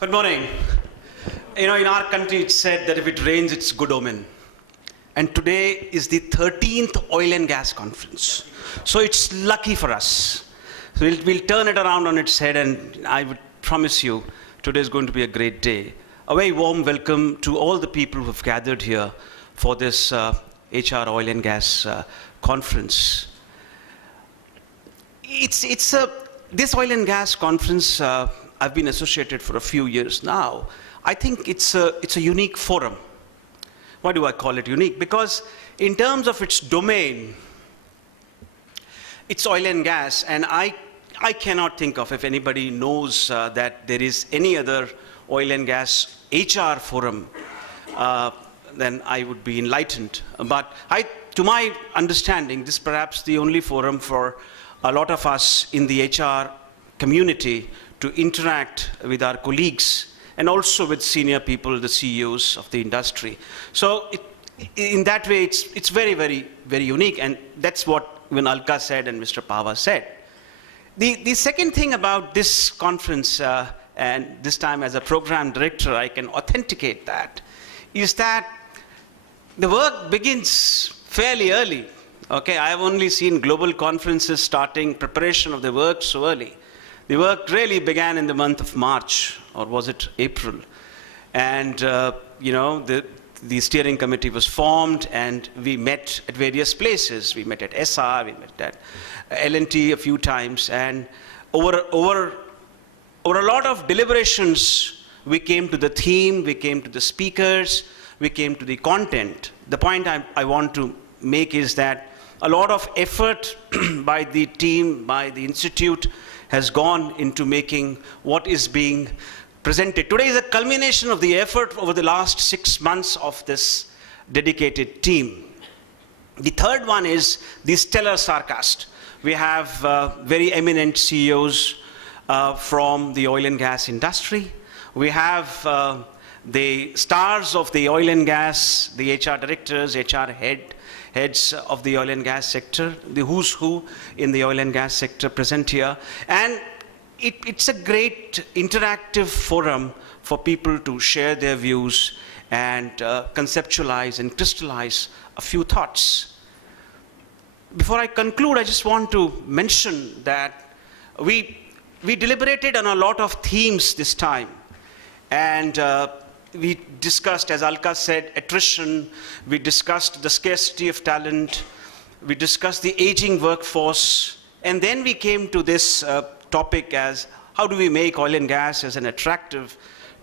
Good morning. You know, in our country it's said that if it rains, it's good omen. And today is the 13th oil and gas conference. So it's lucky for us. So we'll turn it around on its head, and I would promise you, today is going to be a great day. A very warm welcome to all the people who have gathered here for this HR oil and gas conference. This oil and gas conference, I've been associated for a few years now. I think it's a unique forum. Why do I call it unique? Because in terms of its domain, it's oil and gas, and I cannot think of, if anybody knows that there is any other oil and gas HR forum, then I would be enlightened. But to my understanding, this is perhaps the only forum for a lot of us in the HR community to interact with our colleagues and also with senior people, the CEOs of the industry. So in that way, it's very, very, very unique, and that's what even Alka said and Mr. Pava said. The second thing about this conference, and this time as a program director, I can authenticate that, is that the work begins fairly early. Okay, I have only seen global conferences starting preparation of the work so early. The work really began in the month of March, or was it April? And you know, the steering committee was formed, and we met at various places. We met at SR, we met at L&T a few times, and over a lot of deliberations, we came to the theme, we came to the speakers, we came to the content. The point I want to make is that a lot of effort by the team, by the institute, has gone into making what is being presented. Today is a culmination of the effort over the last 6 months of this dedicated team. The third one is the stellar starcast. We have very eminent CEOs from the oil and gas industry. We have the stars of the oil and gas, the HR directors, HR heads of the oil and gas sector, the who's who in the oil and gas sector present here. And it's a great interactive forum for people to share their views and conceptualize and crystallize a few thoughts. Before I conclude, I just want to mention that we deliberated on a lot of themes this time. And we discussed, as Alka said, attrition. We discussed the scarcity of talent. We discussed the aging workforce. And then we came to this topic as how do we make oil and gas as an attractive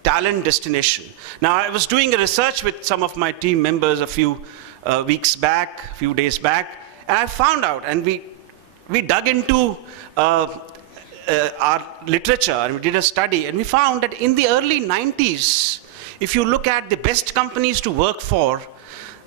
talent destination. Now, I was doing a research with some of my team members a few weeks back, a few days back, and I found out, and we dug into our literature, and we did a study, and we found that in the early 90s, if you look at the best companies to work for,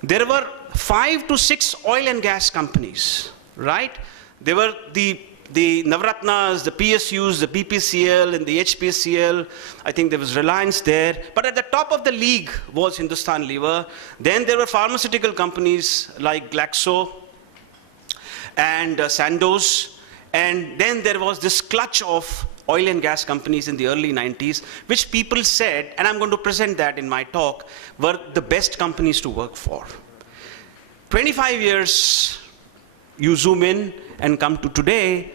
there were 5 to 6 oil and gas companies, right? There were the Navratnas, the PSUs, the BPCL, and the HPCL. I think there was Reliance there. But at the top of the league was Hindustan Lever. Then there were pharmaceutical companies like Glaxo and Sandoz. And then there was this clutch of oil and gas companies in the early 90s, which people said, and I'm going to present that in my talk, were the best companies to work for. 25 years, you zoom in and come to today,